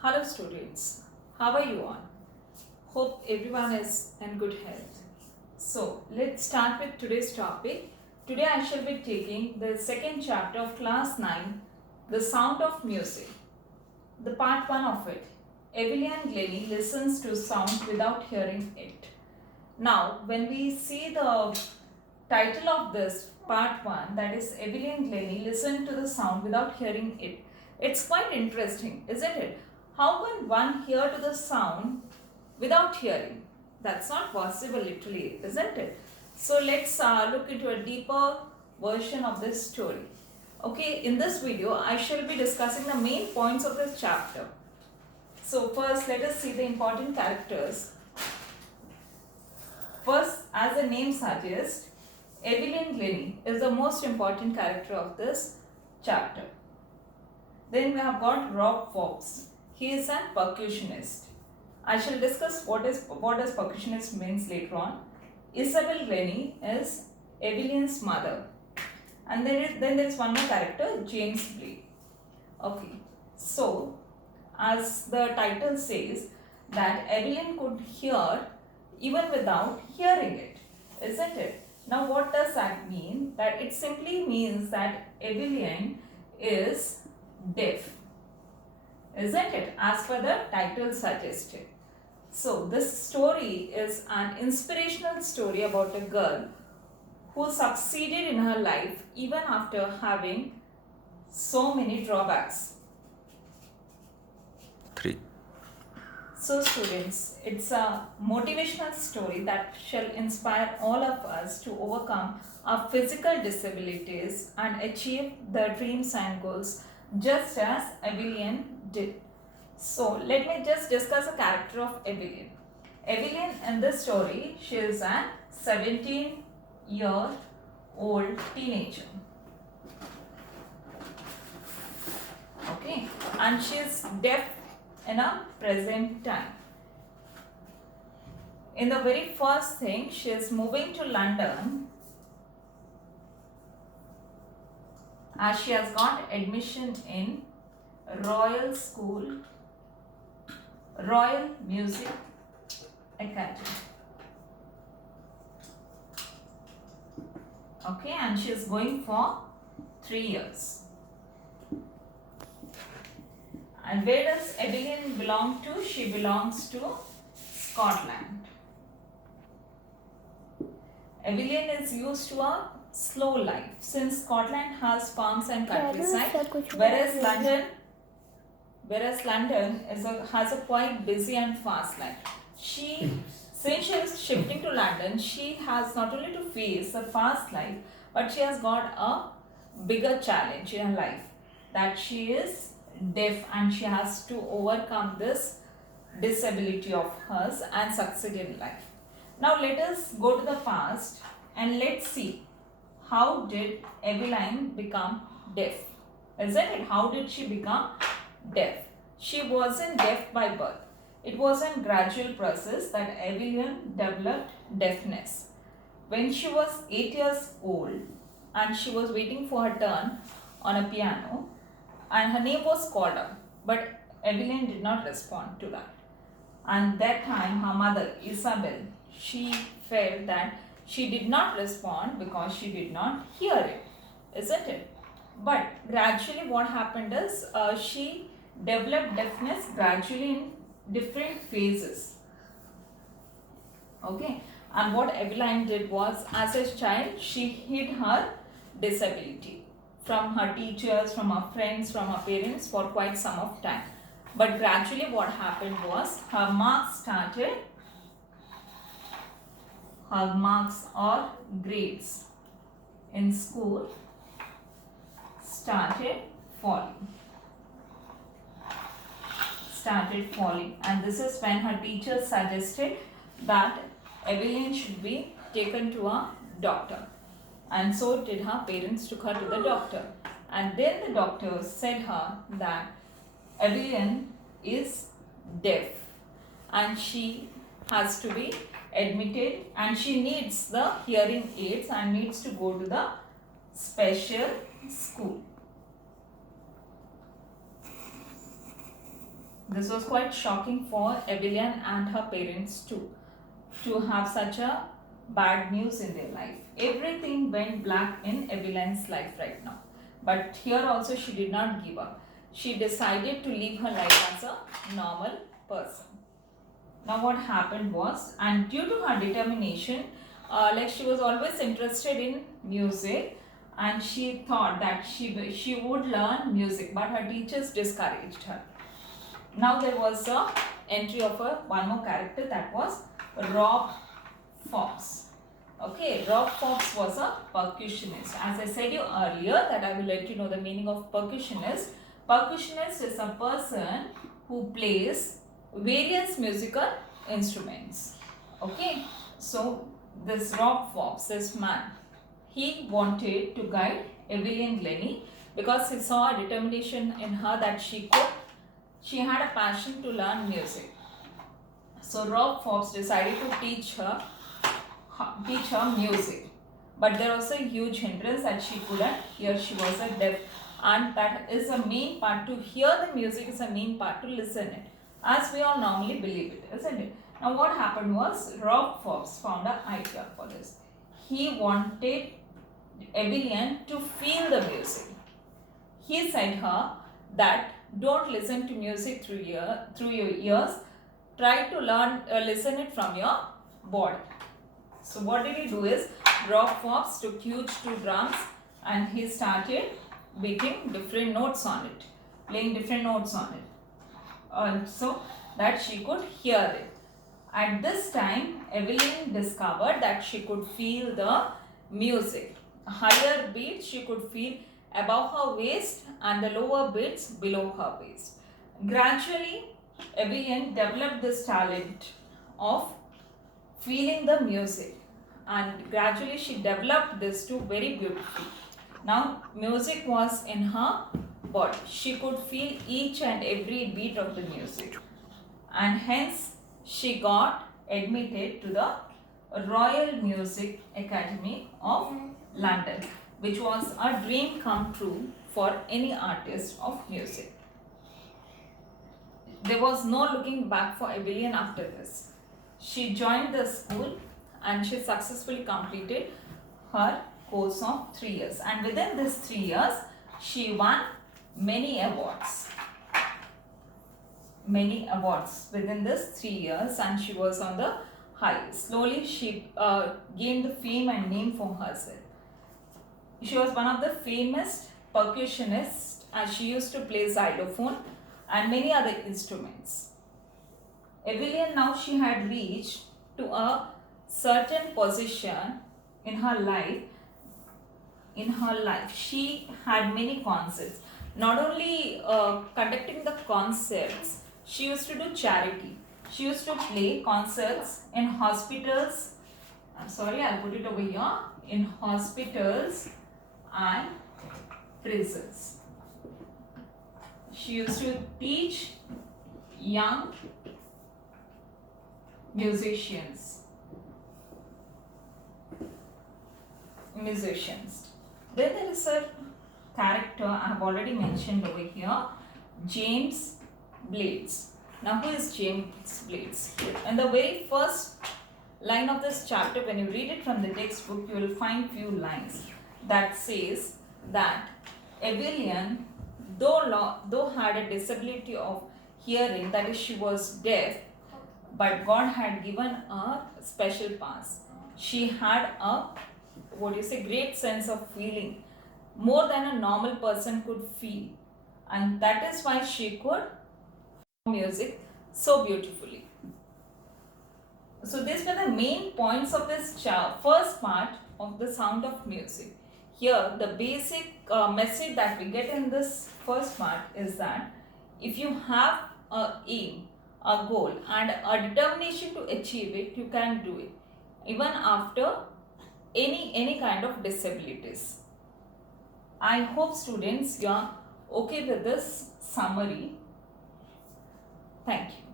Hello students, how are you all? Hope everyone is in good health. So let's start with today's topic. Today I shall be taking the second chapter of class 9, The Sound of Music. The part 1 of it. Evelyn Glennie listens to sound without hearing it. Now when we see the title of this part 1, that is Evelyn Glennie listened to the sound without hearing it. It's quite interesting, isn't it? How can one hear to the sound without hearing? That's not possible literally, isn't it? So let's look into a deeper version of this story. Okay, in this video I shall be discussing the main points of this chapter. So first let us see the important characters. First, as the name suggests, Evelyn Glennie is the most important character of this chapter. Then we have got Rob Forbes. He is a percussionist. I shall discuss what does percussionist means later on. Isabel Glennie is Evelyn's mother. And then there is one more character, James Blake. Okay. So, as the title says, that Evelyn could hear even without hearing it, isn't it? Now what does that mean? That it simply means that Evelyn is deaf, isn't it? As per the title suggested. So this story is an inspirational story about a girl who succeeded in her life even after having so many drawbacks. 3. So students, it's a motivational story that shall inspire all of us to overcome our physical disabilities and achieve the dreams and goals just as Evelyn did. So let me just discuss the character of Evelyn. Evelyn in this story, she is a 17-year-old teenager. Okay, and she is deaf in a present time. In the very first thing, she is moving to London as she has got admission in Royal Music Academy. Okay, and she is going for 3 years. And where does Evelyn belong to? She belongs to Scotland. Evelyn is used to a slow life since Scotland has farms and countryside, whereas London has a quite busy and fast life. Since she is shifting to London, she has not only to face the fast life, but she has got a bigger challenge in her life, that she is deaf and she has to overcome this disability of hers and succeed in life. Now let us go to the past and let's see how did Evelyn become deaf. Isn't it? How did she become deaf? She wasn't deaf by birth. It was a gradual process that Evelyn developed deafness. When she was 8 years old and she was waiting for her turn on a piano, and her name was called out, but Evelyn did not respond to that. And that time her mother Isabel, she felt that she did not respond because she did not hear it, isn't it? But gradually what happened is she developed deafness gradually in different phases. Okay, and what Evelyn did was, as a child, she hid her disability from her teachers, from her friends, from her parents for quite some of time. But gradually what happened was her marks or grades in school started falling. And this is when her teachers suggested that Evelyn should be taken to a doctor. And so did her parents, took her to the doctor. And then the doctor said her that Evelyn is deaf and she has to be admitted and she needs the hearing aids and needs to go to the special school. This was quite shocking for Evelyn and her parents too, to have such a bad news in their life. Everything went black in Evelyn's life right now. But here also she did not give up. She decided to live her life as a normal person. Now what happened was, and due to her determination, like she was always interested in music, and she thought that she would learn music, but her teachers discouraged her. Now there was a entry of one more character, that was Rob Fox. Okay, Rob Fox was a percussionist. As I said you earlier that I will let you know the meaning of percussionist. Percussionist is a person who plays various musical instruments. Okay, so this Rob Fox, this man, he wanted to guide Evelyn Glennie because he saw a determination in her that she had a passion to learn music. So Rob Fox decided to teach her music, but there was a huge hindrance that she couldn't hear. She was a deaf, and that is a main part. To hear the music is a main part to listen it, as we all normally believe it, isn't it? Now what happened was, Rob Fox found an idea for this. He wanted Evelyn to feel the music. He said her that don't listen to music through your ears, try to listen it from your body. So what did he do is, Rob Fox took huge 2 drums and he started beating different notes on it, playing different notes on it, so that she could hear it. At this time, Evelyn discovered that she could feel the music. Higher beats she could feel above her waist and the lower beats below her waist. Gradually, Evelyn developed this talent of feeling the music, and gradually she developed this too very beautifully. Now music was in her body. She could feel each and every beat of the music, and hence she got admitted to the Royal Music Academy of London, which was a dream come true for any artist of music. There was no looking back for Evelyn after this. She joined the school and she successfully completed her course of 3 years, and within this 3 years she won many awards within this 3 years, and she was on the high. Slowly she gained the fame and name for herself. She was one of the famous percussionists, as she used to play xylophone and many other instruments. Evelyn, now she had reached to a certain position in her life. She had many concerts. Not only conducting the concerts, she used to do charity. She used to play concerts in hospitals. I'm sorry, I'll put it over here. In hospitals and prisons. She used to teach young musicians. Then there is a character I have already mentioned over here, James Blades. Now who is James Blades? In the very first line of this chapter, when you read it from the textbook, you will find few lines that says that Evelyn, though had a disability of hearing, that is she was deaf, but God had given a special pass. She had a great sense of feeling, more than a normal person could feel, and that is why she could music so beautifully. So these were the main points of this first part of the Sound of Music. Here the basic message that we get in this first part is that if you have a aim, a goal and a determination to achieve it, you can do it even after any kind of disabilities. I hope students you are okay with this summary. Thank you.